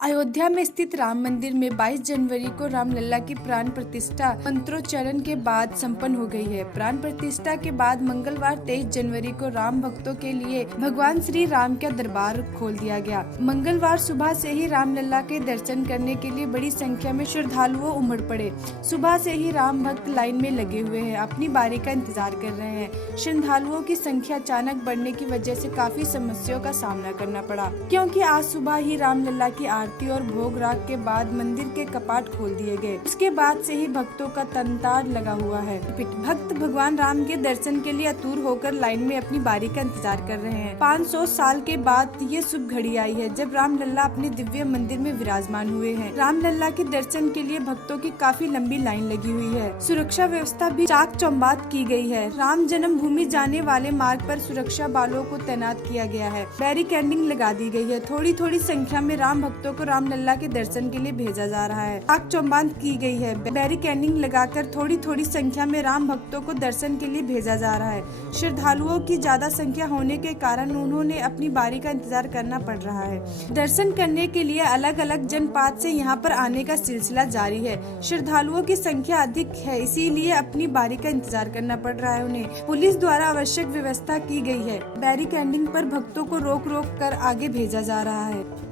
अयोध्या में स्थित राम मंदिर में 22 जनवरी को रामलला की प्राण प्रतिष्ठा मंत्रोच्चारण के बाद संपन्न हो गई है। प्राण प्रतिष्ठा के बाद मंगलवार 23 जनवरी को राम भक्तों के लिए भगवान श्री राम का दरबार खोल दिया गया। मंगलवार सुबह से ही रामलला के दर्शन करने के लिए बड़ी संख्या में श्रद्धालुओं उमड़ पड़े। सुबह से ही राम भक्त लाइन में लगे हुए हैं, अपनी बारी का इंतजार कर रहे हैं। श्रद्धालुओं की संख्या अचानक बढ़ने की वजह से काफी समस्याओं का सामना करना पड़ा, क्योंकि आज सुबह ही रामलला की आरती और भोग राग के बाद मंदिर के कपाट खोल दिए गए। उसके बाद से ही भक्तों का तांता लगा हुआ है। भक्त भगवान राम के दर्शन के लिए आतुर होकर लाइन में अपनी बारी का इंतजार कर रहे हैं। 500 साल के बाद ये शुभ घड़ी आई है जब रामलला अपने दिव्य मंदिर में विराजमान हुए हैं। रामलला के दर्शन के लिए भक्तों की काफी लंबी लाइन लगी हुई है। सुरक्षा व्यवस्था भी चाक चौबंद की गई है। राम जन्मभूमि जाने वाले मार्ग पर सुरक्षा बलों को तैनात किया गया है। बैरिकेडिंग लगा दी गई है। थोड़ी थोड़ी संख्या में राम भक्तों को रामलला के दर्शन के लिए भेजा जा रहा है। चाक चौबंद की गई है। बैरिकेडिंग लगाकर थोड़ी थोड़ी संख्या में राम भक्तों को दर्शन के लिए भेजा जा रहा है। श्रद्धालुओं की ज्यादा संख्या होने के कारण उन्होंने अपनी बारी का इंतजार करना पड़ रहा है। दर्शन करने के लिए अलग अलग जनपद से यहाँ पर आने का सिलसिला जारी है। श्रद्धालुओं की संख्या अधिक है, इसीलिए अपनी बारी का इंतजार करना पड़ रहा है उन्हें। पुलिस द्वारा आवश्यक व्यवस्था की गई है। बैरिकेडिंग पर भक्तों को रोक रोक कर आगे भेजा जा रहा है।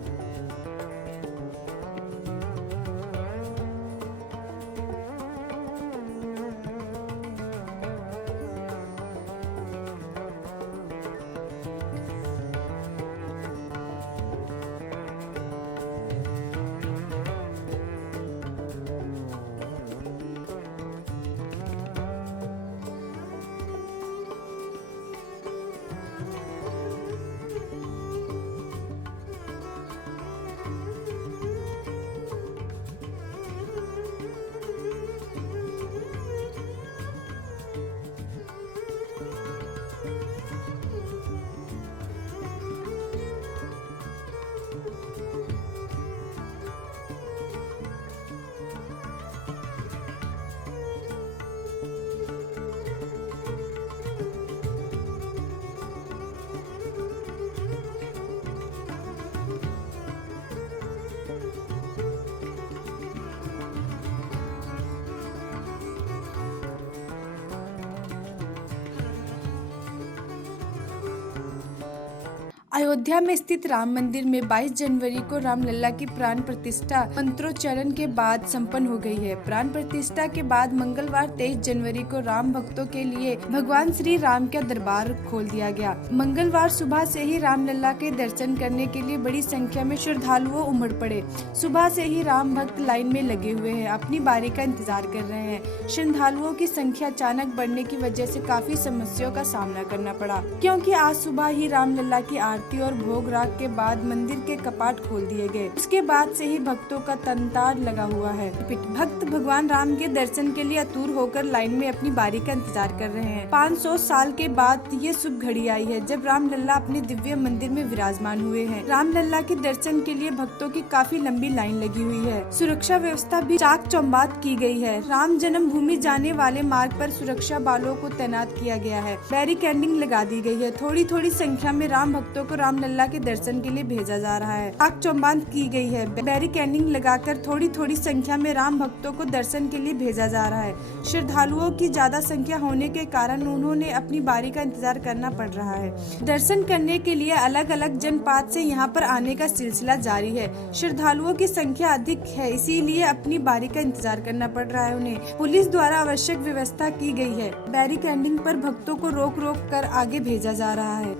अयोध्या में स्थित राम मंदिर में 22 जनवरी को रामलला की प्राण प्रतिष्ठा मंत्रोच्चारण के बाद संपन्न हो गई है। प्राण प्रतिष्ठा के बाद मंगलवार 23 जनवरी को राम भक्तों के लिए भगवान श्री राम का दरबार खोल दिया गया। मंगलवार सुबह से ही रामलला के दर्शन करने के लिए बड़ी संख्या में श्रद्धालुओं उमड़ पड़े। सुबह से ही राम भक्त लाइन में लगे हुए हैं, अपनी बारी का इंतजार कर रहे हैं। श्रद्धालुओं की संख्या अचानक बढ़ने की वजह से काफी समस्याओं का सामना करना पड़ा, क्योंकि आज सुबह ही रामलला की आरती और भोग राग के बाद मंदिर के कपाट खोल दिए गए। उसके बाद से ही भक्तों का तांता लगा हुआ है। भक्त भगवान राम के दर्शन के लिए आतुर होकर लाइन में अपनी बारी का इंतजार कर रहे हैं। 500 साल के बाद ये शुभ घड़ी आई है जब रामलला अपने दिव्य मंदिर में विराजमान हुए हैं। रामलला के दर्शन के लिए भक्तों की काफी लंबी लाइन लगी हुई है। सुरक्षा व्यवस्था भी चाक चौबंद की गई है। राम जन्मभूमि जाने वाले मार्ग पर सुरक्षा बलों को तैनात किया गया है। बैरिकेडिंग लगा दी गई है। थोड़ी थोड़ी संख्या में राम भक्तों को रामलला के दर्शन के लिए भेजा जा रहा है। चाक चौबंद की गई है। बैरिकेडिंग लगाकर थोड़ी थोड़ी संख्या में राम भक्तों को दर्शन के लिए भेजा जा रहा है। श्रद्धालुओं की ज्यादा संख्या होने के कारण उन्होंने अपनी बारी का इंतजार करना पड़ रहा है। दर्शन करने के लिए अलग अलग जनपद से यहाँ पर आने का सिलसिला जारी है। श्रद्धालुओं की संख्या अधिक है, इसीलिए अपनी बारी का इंतजार करना पड़ रहा है उन्हें। पुलिस द्वारा आवश्यक व्यवस्था की गई है। बैरिकेडिंग पर भक्तों को रोक रोक कर आगे भेजा जा रहा है।